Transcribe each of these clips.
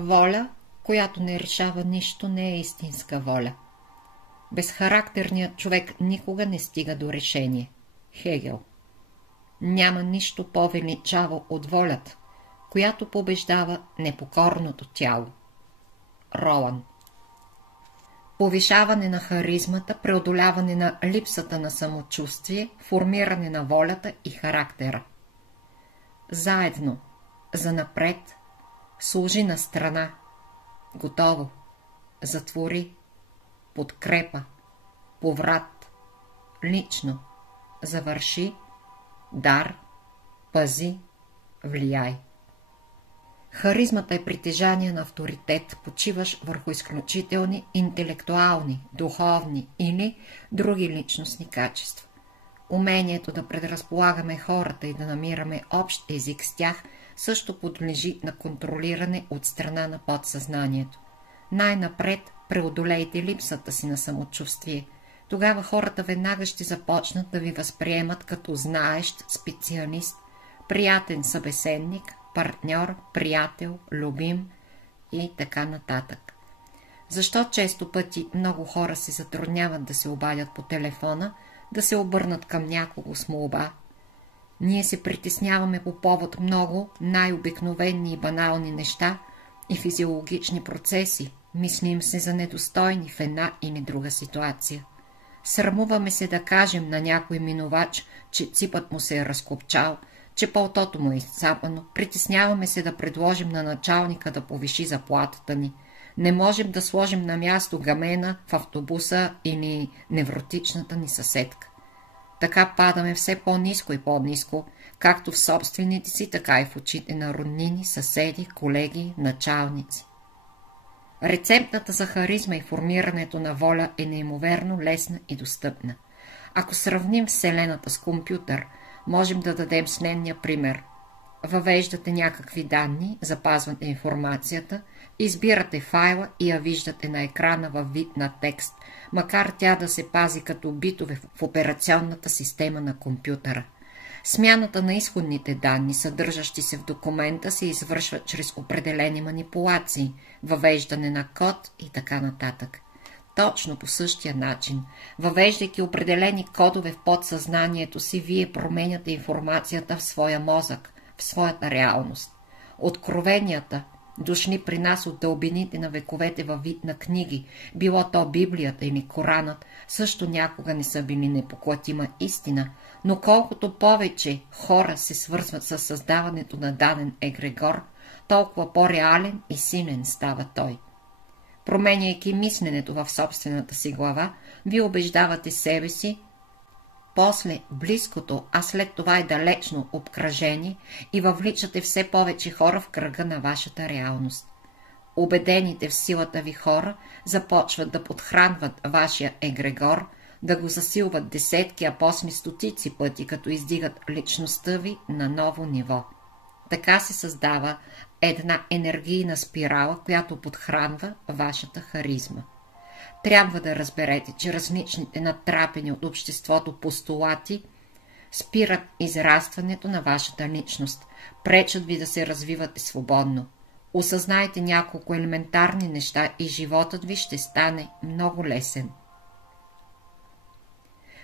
Воля, която не решава нищо, не е истинска воля. Безхарактерният човек никога не стига до решение. Хегел. Няма нищо по-величаво от волята, която побеждава непокорното тяло. Ролан. Повишаване на харизмата, преодоляване на липсата на самочувствие, формиране на волята и характера. Заедно, занапред, служи на страна, готово, затвори, подкрепа, поврат, лично, завърши, дар, пази, влияй. Харизмата е притежание на авторитет, почиваш върху изключителни интелектуални, духовни или други личностни качества. Умението да предразполагаме хората и да намираме общ език с тях също подлежи на контролиране от страна на подсъзнанието. Най-напред преодолейте липсата си на самочувствие. Тогава хората веднага ще започнат да ви възприемат като знаещ специалист, приятен събеседник, партньор, приятел, любим и така нататък. Защо често пъти много хора се затрудняват да се обадят по телефона, да се обърнат към някого с молба? Ние се притесняваме по повод много най-обикновени и банални неща и физиологични процеси, мислим се за недостойни в една или друга ситуация. Срамуваме се да кажем на някой минувач, че ципът му се е разкопчал, че палтото му е изцапано, притесняваме се да предложим на началника да повиши заплатата ни. Не можем да сложим на място гамена в автобуса или невротичната ни съседка. Така падаме все по-ниско и по-ниско, както в собствените си, така и в очите на роднини, съседи, колеги, началници. Рецептата за харизма и формирането на воля е неимоверно лесна и достъпна. Ако сравним Вселената с компютър, можем да дадем следния пример. Въвеждате някакви данни, запазвате информацията, избирате файла и я виждате на екрана във вид на текст, макар тя да се пази като битове в операционната система на компютъра. Смяната на изходните данни, съдържащи се в документа, се извършва чрез определени манипулации, въвеждане на код и така нататък. Точно по същия начин, въвеждайки определени кодове в подсъзнанието си, вие променяте информацията в своя мозък, в своята реалност. Откровенията, дошли при нас от дълбините на вековете във вид на книги, било то Библията или Коранът, също някога не са били непоклатима истина, но колкото повече хора се свързват с създаването на даден егрегор, толкова по-реален и силен става той. Променяйки мисленето в собствената си глава, вие убеждавате себе си, после близкото, а след това и далечно обкръжение и въвличате все повече хора в кръга на вашата реалност. Убедените в силата ви хора започват да подхранват вашия егрегор, да го засилват десетки, а после стотици пъти, като издигат личността ви на ново ниво. Така се създава една енергийна спирала, която подхранва вашата харизма. Трябва да разберете, че различните натрапени от обществото постулати спират израстването на вашата личност, пречат ви да се развивате свободно. Осъзнайте няколко елементарни неща и животът ви ще стане много лесен.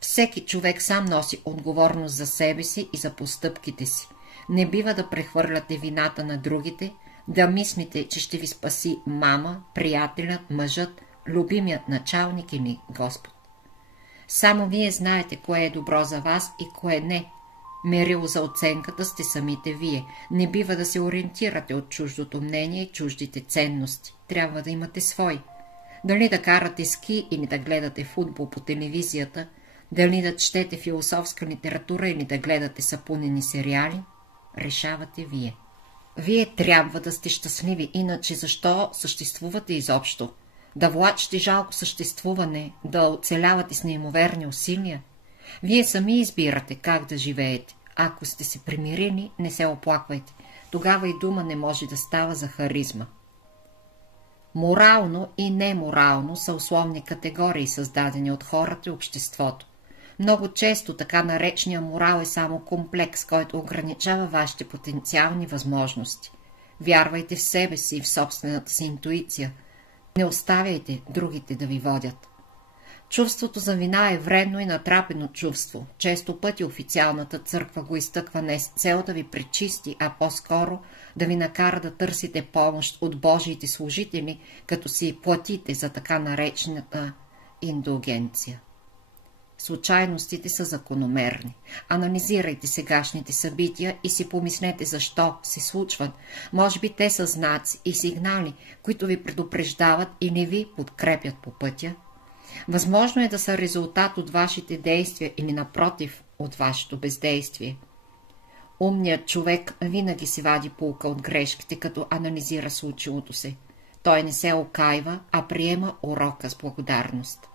Всеки човек сам носи отговорност за себе си и за постъпките си. Не бива да прехвърляте вината на другите, да мислите, че ще ви спаси мама, приятелят, мъжът, любимият началник или Господ. Само вие знаете кое е добро за вас и кое не. Мерило за оценката сте самите вие. Не бива да се ориентирате от чуждото мнение и чуждите ценности. Трябва да имате свой. Дали да карате ски или да гледате футбол по телевизията, дали да четете философска литература или да гледате сапунени сериали, решавате вие. Вие трябва да сте щастливи, иначе защо съществувате изобщо? Да влачите жалко съществуване, да оцелявате с неимоверни усилия? Вие сами избирате как да живеете. Ако сте се примирили, не се оплаквайте. Тогава и дума не може да става за харизма. Морално и неморално са условни категории, създадени от хората и обществото. Много често така наречения морал е само комплекс, който ограничава вашите потенциални възможности. Вярвайте в себе си и в собствената си интуиция. Не оставяйте другите да ви водят. Чувството за вина е вредно и натрапено чувство. Често пъти официалната църква го изтъква не с цел да ви пречисти, а по-скоро да ви накара да търсите помощ от Божиите служители, като си платите за така наречената индулгенция. Случайностите са закономерни. Анализирайте сегашните събития и си помислете защо се случват. Може би те са знаци и сигнали, които ви предупреждават и не ви подкрепят по пътя. Възможно е да са резултат от вашите действия или напротив от вашето бездействие. Умният човек винаги си вади поука от грешките, като анализира случилото се. Той не се окайва, а приема урока с благодарност.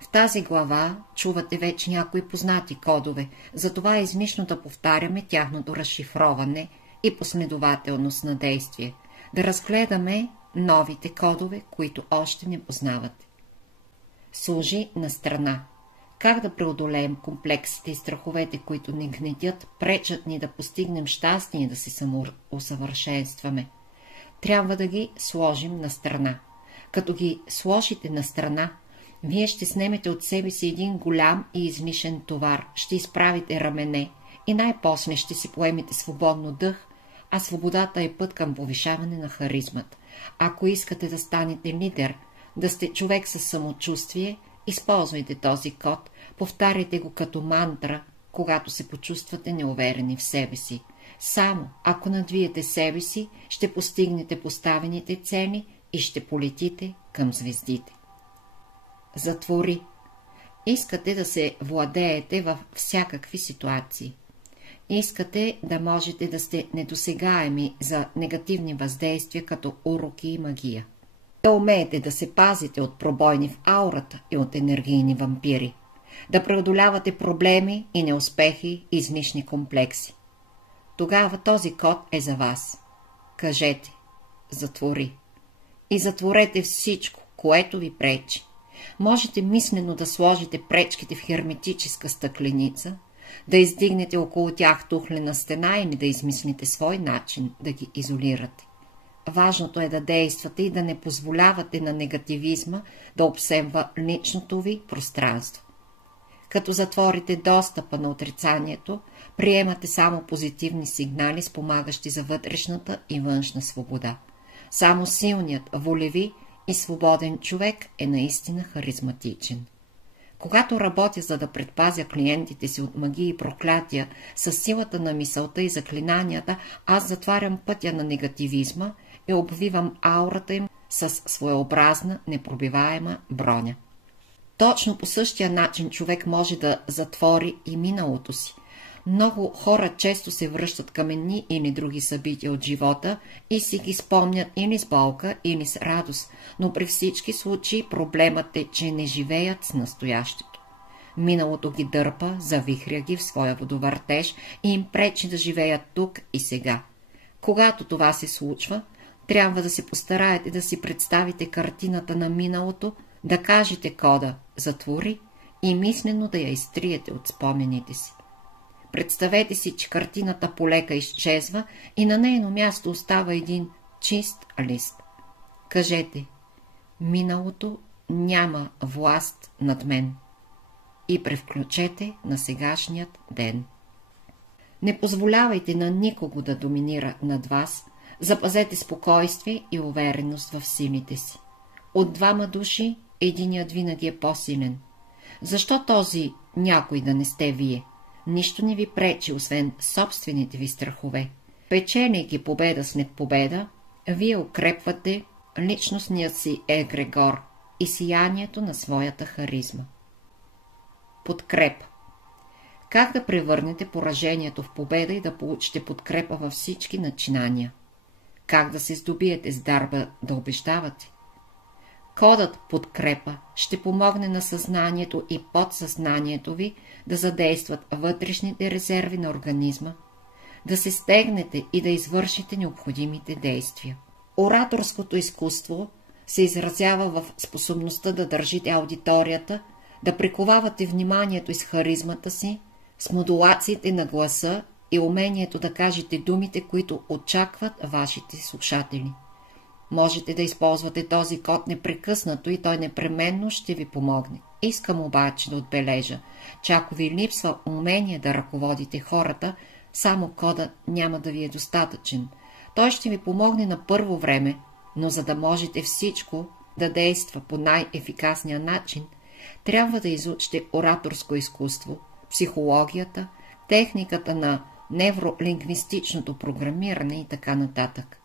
В тази глава чувате вече някои познати кодове, затова е излишно да повтаряме тяхното разшифроване и последователност на действие. Да разгледаме новите кодове, които още не познавате. Служи на страна. Как да преодолеем комплексите и страховете, които ни гнетят, пречат ни да постигнем щастие и да се самоусъвършенстваме? Трябва да ги сложим на страна. Като ги сложите на страна, вие ще снемете от себе си един голям и излишен товар, ще изправите рамене и най-после ще си поемете свободно дъх, а свободата е път към повишаване на харизмата. Ако искате да станете лидер, да сте човек със самочувствие, използвайте този код, повтаряйте го като мантра, когато се почувствате неуверени в себе си. Само ако надвиете себе си, ще постигнете поставените цели и ще полетите към звездите. Затвори. Искате да се владеете във всякакви ситуации. Искате да можете да сте недосегаеми за негативни въздействия, като уроки и магия. Да умеете да се пазите от пробойни в аурата и от енергийни вампири. Да преодолявате проблеми и неуспехи и излишни комплекси. Тогава този код е за вас. Кажете: затвори. И затворете всичко, което ви пречи. Можете мислено да сложите пречките в херметическа стъкленица, да издигнете около тях тухлена стена или да измислите свой начин да ги изолирате. Важното е да действате и да не позволявате на негативизма да обсемва личното ви пространство. Като затворите достъпа на отрицанието, приемате само позитивни сигнали, спомагащи за вътрешната и външна свобода. Само силният, волеви и свободен човек е наистина харизматичен. Когато работя, за да предпазя клиентите си от магии и проклятия с силата на мисълта и заклинанията, аз затварям пътя на негативизма и обвивам аурата им с своеобразна, непробиваема броня. Точно по същия начин човек може да затвори и миналото си. Много хора често се връщат към едни или други събития от живота и си ги спомнят или с болка, или с радост, но при всички случаи проблемът е, че не живеят с настоящето. Миналото ги дърпа, завихря ги в своя водовъртеж и им пречи да живеят тук и сега. Когато това се случва, трябва да се постараете да си представите картината на миналото, да кажете кода «затвори» и мислено да я изтриете от спомените си. Представете си, че картината полека изчезва и на нейно място остава един чист лист. Кажете: миналото няма власт над мен, и превключете на сегашният ден. Не позволявайте на никого да доминира над вас, запазете спокойствие и увереност в силите си. От двама души единият винаги е по-силен. Защо този някой да не сте вие? Нищо не ви пречи, освен собствените ви страхове. Печеляйки победа след победа, вие укрепвате личностният си егрегор и сиянието на своята харизма. Подкрепа. Как да превърнете поражението в победа и да получите подкрепа във всички начинания? Как да се здобиете с дарба да убеждавате? Кодът подкрепа ще помогне на съзнанието и подсъзнанието ви да задействат вътрешните резерви на организма, да се стегнете и да извършите необходимите действия. Ораторското изкуство се изразява в способността да държите аудиторията, да приковавате вниманието и с харизмата си, с модулациите на гласа и умението да кажете думите, които очакват вашите слушатели. Можете да използвате този код непрекъснато и той непременно ще ви помогне. Искам обаче да отбележа, че ако ви липсва умение да ръководите хората, само кодът няма да ви е достатъчен. Той ще ви помогне на първо време, но за да можете всичко да действа по най-ефикасния начин, трябва да изучите ораторско изкуство, психологията, техниката на невролингвистичното програмиране и така нататък.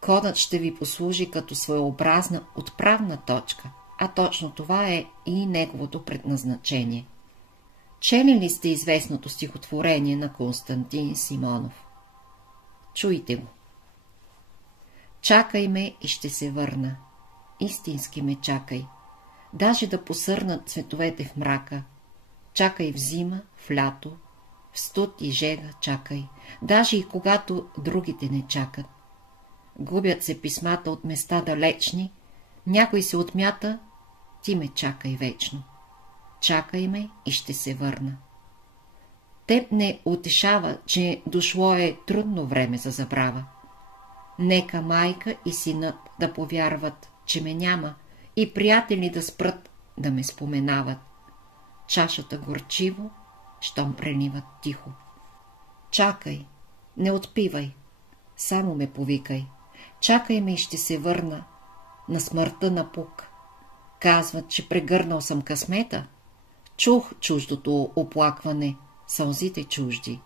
Кодът ще ви послужи като своеобразна отправна точка, а точно това е и неговото предназначение. Чели ли сте известното стихотворение на Константин Симонов? Чуйте го. Чакай ме и ще се върна. Истински ме чакай. Даже да посърнат цветовете в мрака. Чакай в зима, в лято, в студ и жега чакай. Даже и когато другите не чакат. Губят се писмата от места далечни, някой се отмята, ти ме чакай вечно. Чакай ме и ще се върна. Теб не утешава, че дошло е трудно време за забрава. Нека майка и синът да повярват, че ме няма, и приятели да спрат да ме споменават. Чашата горчиво, щом преливат тихо. Чакай, не отпивай, само ме повикай. Чакай ме и ще се върна на смъртта на пук. Казват, че прегърнал съм късмета. Чух чуждото оплакване, сълзите чужди.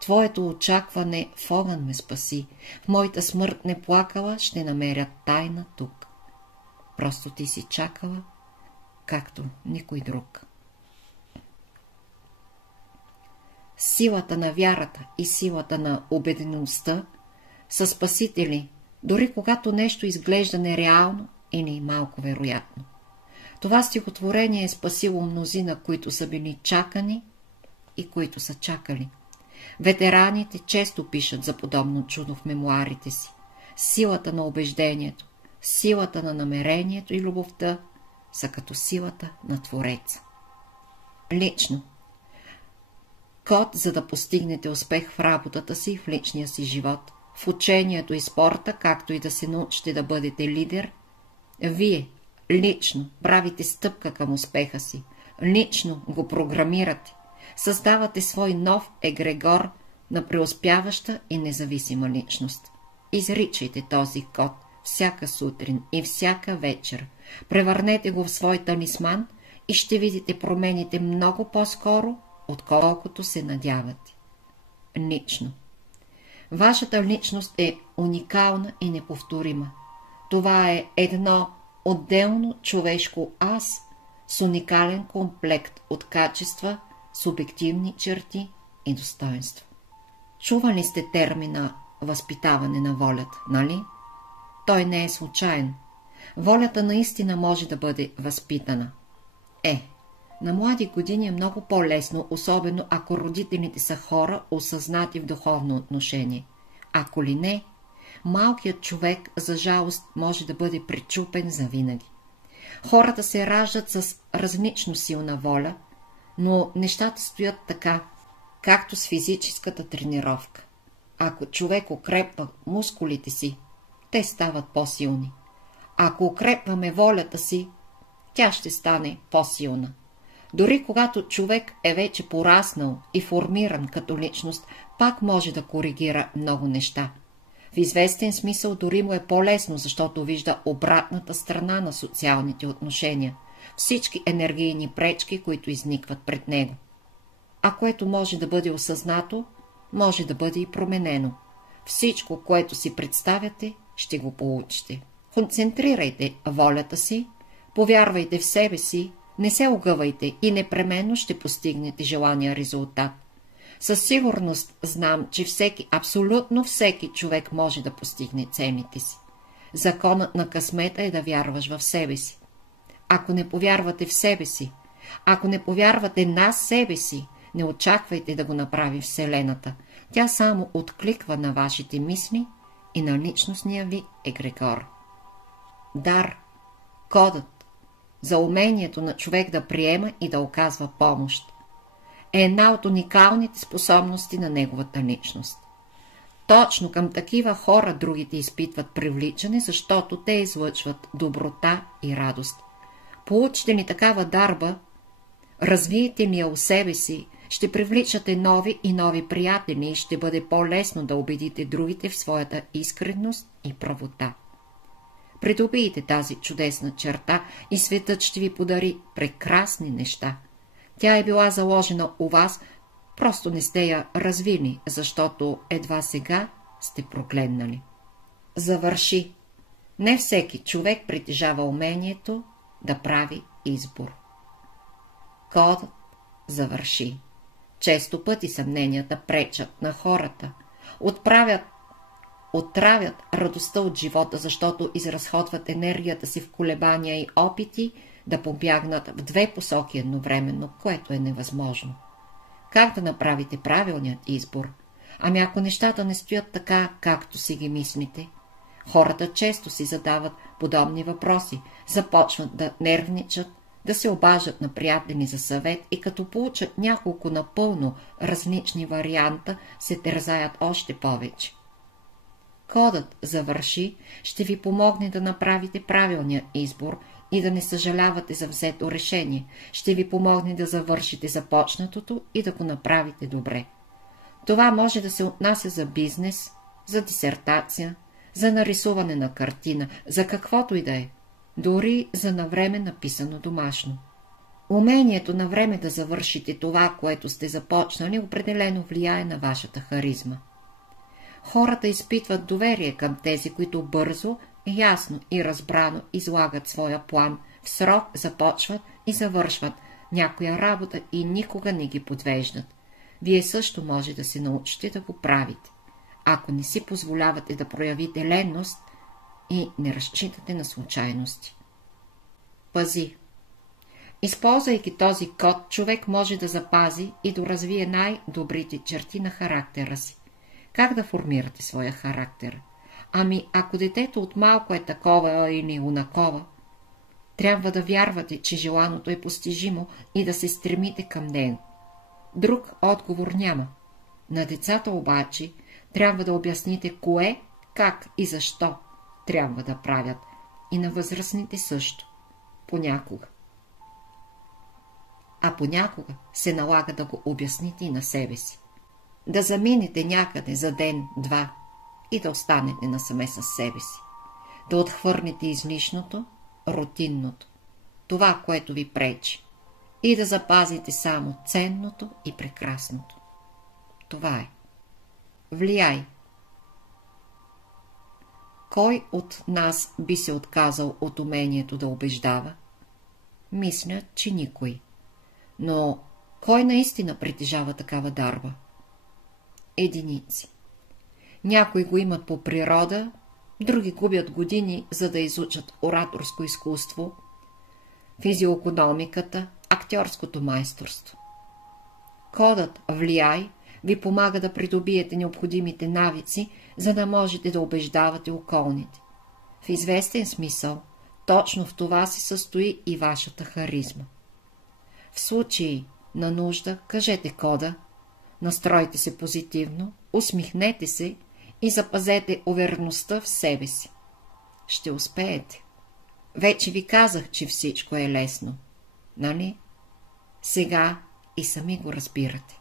Твоето очакване в огън ме спаси. В моята смърт не плакала, ще намеря тайна тук. Просто ти си чакала, както никой друг. Силата на вярата и силата на убедеността са спасители, дори когато нещо изглежда нереално или малко вероятно. Това стихотворение е спасило мнозина, които са били чакани и които са чакали. Ветераните често пишат за подобно чудо в мемуарите си. Силата на убеждението, силата на намерението и любовта са като силата на Твореца. Лично. Код, за да постигнете успех в работата си, в личния си живот, в учението и спорта, както и да се научите да бъдете лидер, вие лично правите стъпка към успеха си, лично го програмирате, създавате свой нов егрегор на преуспяваща и независима личност. Изричайте този код всяка сутрин и всяка вечер, превърнете го в свой талисман и ще видите промените много по-скоро, отколкото се надявате. Лично. Вашата личност е уникална и неповторима. Това е едно отделно човешко аз с уникален комплект от качества, субективни черти и достоинства. Чували сте термина възпитаване на волята, нали? Той не е случайен. Волята наистина може да бъде възпитана. На млади години е много по-лесно, особено ако родителите са хора, осъзнати в духовно отношение. Ако ли не, малкият човек, за жалост, може да бъде пречупен завинаги. Хората се раждат с различно силна воля, но нещата стоят така, както с физическата тренировка. Ако човек укрепва мускулите си, те стават по-силни. Ако укрепваме волята си, тя ще стане по-силна. Дори когато човек е вече пораснал и формиран като личност, пак може да коригира много неща. В известен смисъл дори му е по-лесно, защото вижда обратната страна на социалните отношения, всички енергийни пречки, които изникват пред него. А което може да бъде осъзнато, може да бъде и променено. Всичко, което си представяте, ще го получите. Концентрирайте волята си, повярвайте в себе си, не се огъвайте и непременно ще постигнете желания резултат. Със сигурност знам, че всеки, абсолютно всеки човек може да постигне целите си. Законът на късмета е да вярваш в себе си. Ако не повярвате в себе си, ако не повярвате на себе си, не очаквайте да го направи Вселената. Тя само откликва на вашите мисли и на личностния ви егрегор. Дар, кодът за умението на човек да приема и да оказва помощ. е една от уникалните способности на неговата личност. Точно към такива хора другите изпитват привличане, защото те излъчват доброта и радост. Получите ли такава дарба, развиете ли я у себе си, ще привличате нови и нови приятели и ще бъде по-лесно да убедите другите в своята искреност и правота. Придобийте тази чудесна черта и светът ще ви подари прекрасни неща. Тя е била заложена у вас, просто не сте я развили, защото едва сега сте прогледнали. Завърши. Не всеки човек притежава умението да прави избор. Кодът завърши. Често пъти съмненията пречат на хората. Отравят радостта от живота, защото изразходват енергията си в колебания и опити да побягнат в две посоки едновременно, което е невъзможно. Как да направите правилният избор? Ами ако нещата не стоят така, както си ги мислите? Хората често си задават подобни въпроси, започват да нервничат, да се обаждат на приятели за съвет и като получат няколко напълно различни варианта, се тързаят още повече. Кодът завърши ще ви помогне да направите правилния избор и да не съжалявате за взето решение. Ще ви помогне да завършите започнатото и да го направите добре. Това може да се отнася за бизнес, за дисертация, за нарисуване на картина, за каквото и да е, дори за навреме написано домашно. Умението навреме да завършите това, което сте започнали, определено влияе на вашата харизма. Хората изпитват доверие към тези, които бързо, ясно и разбрано излагат своя план, в срок започват и завършват някоя работа и никога не ги подвеждат. Вие също може да се научите да го правите, ако не си позволявате да проявите ленност и не разчитате на случайности. Пази. Използвайки този код, човек може да запази и доразвие най-добрите черти на характера си. Как да формирате своя характер? Ами, ако детето от малко е такова или онакова, трябва да вярвате, че желаното е постижимо и да се стремите към него. Друг отговор няма. На децата обаче трябва да обясните кое, как и защо трябва да правят. И на възрастните също. Понякога. А понякога се налага да го обясните и на себе си. Да заминете някъде за ден-два и да останете насаме със себе си. Да отхвърнете излишното, рутинното, това, което ви пречи, и да запазите само ценното и прекрасното. Това е. Влияй. Кой от нас би се отказал от умението да убеждава? Мисля, че никой. Но кой наистина притежава такава дарба? Единици. Някои го имат по природа, други губят години, за да изучат ораторско изкуство, физиокономиката, актьорското майсторство. Кодът влияй ви помага да придобиете необходимите навици, за да можете да убеждавате околните. В известен смисъл, точно в това се състои и вашата харизма. В случай на нужда, кажете кода, настройте се позитивно, усмихнете се и запазете увереността в себе си. Ще успеете. Вече ви казах, че всичко е лесно. Нали? Сега и сами го разбирате.